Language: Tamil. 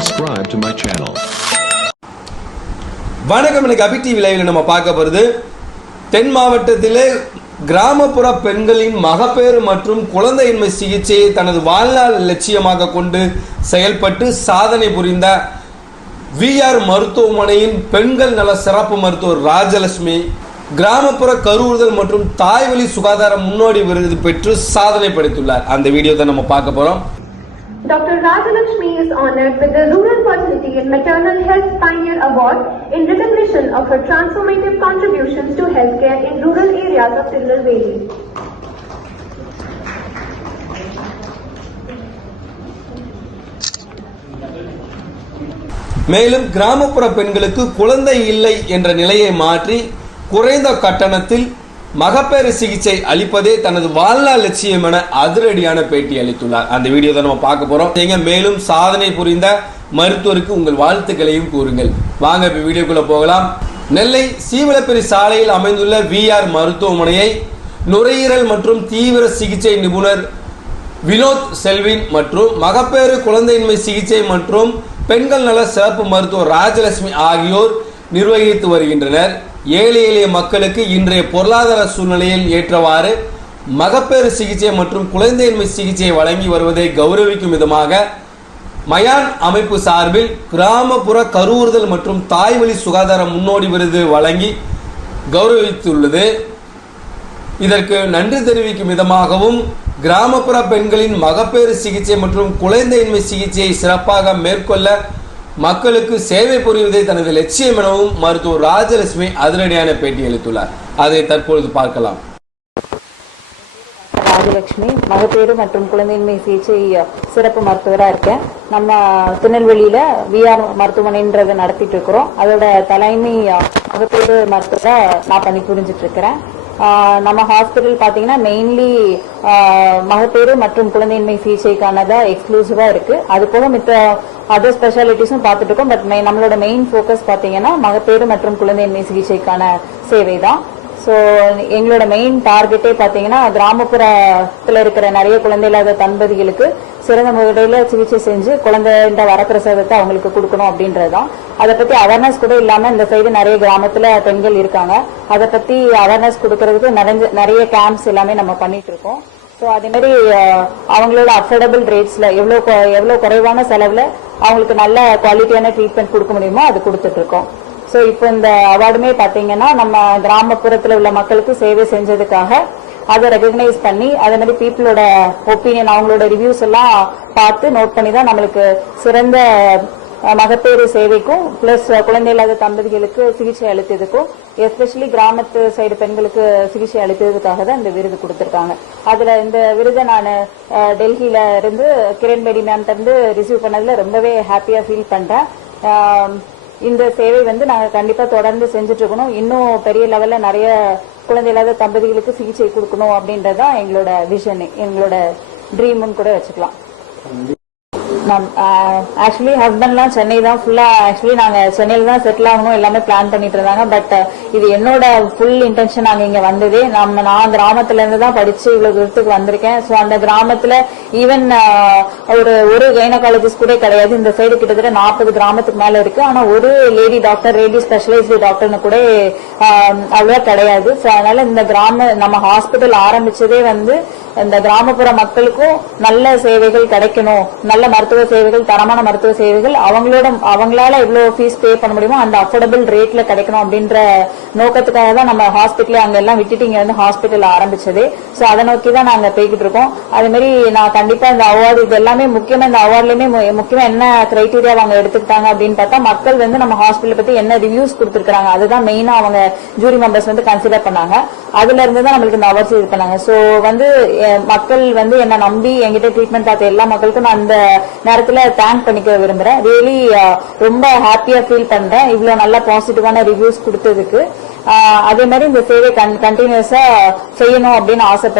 Subscribe to my channel. வணக்கம். இன்னைக்கு அபி டிவி லைவ்ல நம்ம பார்க்க போறது தென் மாவட்டத்திலே கிராமப்புற பெண்களின் மகப்பேறு மற்றும் குழந்தையின்மை சிகிச்சையை தனது வாழ்நாள் லட்சியமாக கொண்டு செயல்பட்டு சாதனை புரிந்த விஆர் மருத்துவமனையின் பெண்கள் நல சிறப்பு மருத்துவர் ராஜலட்சுமி கிராமப்புற கருவுறுதல் மற்றும் தாய்வழி சுகாதார முன்னோடி விருது பெற்று சாதனை படைத்துள்ளார். அந்த வீடியோ தான் நம்ம பார்க்க போறோம். Dr. Rajalakshmi is honored with the Rural Fertility and Maternal Health Pioneer Award in recognition of her transformative contributions to healthcare in rural areas of Tirunelveli. மேலும் கிராமப்புற பெண்களுக்கு குழந்தை இல்லை என்ற நிலையை மாற்றி குறைந்த கட்டணத்தில் மகப்பேறு சிகிச்சை அளிப்பதே தனது வாழ்நாள் லட்சியம் என அதிரடியான பேட்டி அளித்துள்ளார். அந்த வீடியோ தான் நம்ம பார்க்க போறோம். நீங்க மேலும் சாதனை புரிந்த மருத்துவருக்கு உங்கள் வாழ்த்துக்களையும் கூறுங்கள். வாங்க இப்ப வீடியோக்குள்ள போகலாம். நெல்லை சீவலப்பெரி சாலையில் அமைந்துள்ள விஆர் மருத்துவமனையை நுரையீரல் மற்றும் தீவிர சிகிச்சை நிபுணர் வினோத் செல்வின் மற்றும் மகப்பேறு குழந்தையின்மை சிகிச்சை மற்றும் பெண்கள் நல சிறப்பு மருத்துவர் ராஜலட்சுமி ஆகியோர் நிர்வகித்து வருகின்றனர். ஏழை எளிய மக்களுக்கு இன்றைய பொருளாதார சூழ்நிலையில் ஏற்றவாறு மகப்பேறு சிகிச்சை மற்றும் குழந்தையின்மை சிகிச்சையை வழங்கி வருவதை கௌரவிக்கும் விதமாக மயான் அமைப்பு சார்பில் கிராமப்புற கருவுறுதல் மற்றும் தாய்வழி சுகாதார முன்னோடி விருது வழங்கி கௌரவித்துள்ளது. இதற்கு நன்றி தெரிவிக்கும் விதமாகவும் கிராமப்புற பெண்களின் மகப்பேறு சிகிச்சை மற்றும் குழந்தையின்மை சிகிச்சையை சிறப்பாக மேற்கொள்ள மக்களுக்கு சேவை புரிவதை தனது லட்சியம் எனவும் மருத்துவர் ராஜலட்சுமி அதிரடியான பேட்டி அளித்துள்ளார். அதை தற்பொழுது பார்க்கலாம். ராஜலட்சுமி மகப்பேறு மற்றும் குழந்தையின்மை சிகிச்சை சிறப்பு மருத்துவராக இருக்கேன். நம்ம திருநெல்வேலியில விஆர் மருத்துவமனைன்றதை நடத்திட்டு இருக்கிறோம். அதோட தலைமை மகப்பேறு மருத்துவரை நான் பண்ணி புரிஞ்சிட்டு இருக்கிறேன். நம்ம ஹாஸ்பிட்டல் பார்த்தீங்கன்னா மெயின்லி மகப்பேறு மற்றும் குழந்தையின்மை சிகிச்சைக்கானதான் எக்ஸ்க்ளூசிவா இருக்கு. அது போக மித்த அதர் ஸ்பெஷாலிட்டிஸும் பார்த்துட்டு இருக்கோம். பட் நம்மளோட மெயின் ஃபோக்கஸ் பார்த்தீங்கன்னா மகப்பேறு மற்றும் குழந்தையின்மை சிகிச்சைக்கான சேவை தான். ஸோ எங்களோட மெயின் டார்கெட்டே பார்த்தீங்கன்னா கிராமப்புறத்தில் இருக்கிற நிறைய குழந்தை இல்லாத தம்பதிகளுக்கு சிறந்த முறையில் சிகிச்சை செஞ்சு குழந்தை வரப்பிரசாதத்தை அவங்களுக்கு கொடுக்கணும் அப்படின்றது தான். அதை பற்றி அவேர்னஸ் கூட இல்லாமல் இந்த சைடு நிறைய கிராமத்தில் பெண்கள் இருக்காங்க. அதை பற்றி அவேர்னஸ் கொடுக்கறதுக்கு நிறைய கேம்ப்ஸ் எல்லாமே நம்ம பண்ணிட்டு இருக்கோம். ஸோ அதே மாதிரி அவங்களோட அஃபோர்டபுள் ரேட்ஸ்ல எவ்வளோ குறைவான செலவில் அவங்களுக்கு நல்ல குவாலிட்டியான ட்ரீட்மெண்ட் கொடுக்க முடியுமோ அது கொடுத்துட்டு இருக்கோம். ஸோ இப்போ இந்த அவார்டுமே பார்த்தீங்கன்னா நம்ம கிராமப்புறத்தில் உள்ள மக்களுக்கு சேவை செஞ்சதுக்காக அதை ரெகக்னைஸ் பண்ணி அதே மாதிரி பீப்புளோட ஒப்பீனியன் அவங்களோட ரிவ்யூஸ் எல்லாம் பார்த்து நோட் பண்ணி தான் நம்மளுக்கு சிறந்த மகப்பேறு சேவைக்கும் பிளஸ் குழந்தை இல்லாத தம்பதிகளுக்கு சிகிச்சை அளித்ததுக்கும் எஸ்பெஷலி கிராமத்து சைடு பெண்களுக்கு சிகிச்சை அளித்ததுக்காக தான் இந்த விருது கொடுத்திருக்காங்க. அதுல இந்த விருதை நான் டெல்லியில இருந்து கிரண்பேடி மேம்கிட்ட இருந்து ரிசீவ் பண்ணதுல ரொம்பவே ஹாப்பியா ஃபீல் பண்றேன். இந்த சேவை நாங்க கண்டிப்பா தொடர்ந்து செஞ்சுட்டு இருக்கணும். இன்னும் பெரிய லெவல்ல நிறைய குழந்தை இல்லாத தம்பதிகளுக்கு சிகிச்சை கொடுக்கணும் அப்படின்றதான் எங்களோட விஷன், எங்களோட ட்ரீம்னு கூட வச்சுக்கலாம். ஆக்சுவலி ஹஸ்பண்ட்லாம் சென்னை தான் ஃபுல்லா ஆக்சுவலி நாங்க சென்னையில தான் செட்டில் ஆகணும் எல்லாமே பிளான் பண்ணிட்டு இருந்தாங்க. பட் இது என்னோட ஃபுல் இன்டென்ஷன். நாங்க இங்க வந்ததே நான் கிராமத்துல இருந்து தான் படிச்சு இவ்வளவு தூரத்துக்கு வந்திருக்கேன். ஸோ அந்த கிராமத்துல ஈவன் ஒரு கைனகாலஜிஸ்ட் கூட கிடையாது. இந்த சைடு கிட்டத்தட்ட 40 கிராமத்துக்கு மேல இருக்கு. ஆனா ஒரு லேடி ஸ்பெஷலைஸ்டு டாக்டர்னு கூட அவ்வளவா கிடையாது. ஸோ அதனால இந்த நம்ம ஹாஸ்பிட்டல் ஆரம்பிச்சதே இந்த கிராமப்புற மக்களுக்கும் நல்ல சேவைகள் கிடைக்கணும், நல்ல மருத்துவ சேவைகள், தரமான மருத்துவ சேவைகள் அவங்களால எவ்வளவு ஃபீஸ் பே பண்ண முடியுமோ அந்த அஃபோர்டபிள் ரேட்ல கிடைக்கணும் அப்படின்ற நோக்கத்துக்காக தான் நம்ம ஹாஸ்பிட்டல் அங்க எல்லாம் விட்டுட்டு இங்க ஹாஸ்பிட்டல் ஆரம்பிச்சது. சோ அதை நோக்கி தான் நாங்க போய்கிட்டு இருக்கோம். அதே மாதிரி நான் கண்டிப்பா இந்த அவார்டு இது எல்லாமே முக்கியமா இந்த அவார்ட்லயுமே முக்கியமா என்ன கிரைட்டீரியா அவங்க எடுத்துக்கிட்டாங்க அப்படின்னு பார்த்தா மக்கள் நம்ம ஹாஸ்பிட்டல் பத்தி என்ன ரிவ்யூஸ் கொடுத்துருக்காங்க அதுதான் மெயினா அவங்க ஜூரி மெம்பர்ஸ் கன்சிடர் பண்ணாங்க. அதுல இருந்து தான் நம்மளுக்கு இந்த அவார்ட்ஸ் இது பண்ணாங்க. சோ மக்கள் என்ன நம்பி என்கிட்ட ட்ரீட்மெண்ட் பார்த்த எல்லா மக்களுக்கும் நான் அந்த நேரத்துல தேங்க் பண்ணிக்க விரும்புறேன். ரியலி ரொம்ப ஹாப்பியா ஃபீல் பண்றேன் இவ்வளவு நல்ல பாசிட்டிவான ரிவ்யூஸ் கொடுத்ததுக்கு. அதே மாதிரி இந்த சேவை கண்டினியூஸா செய்யணும் அப்படின்னு ஆசைப்படுறேன்.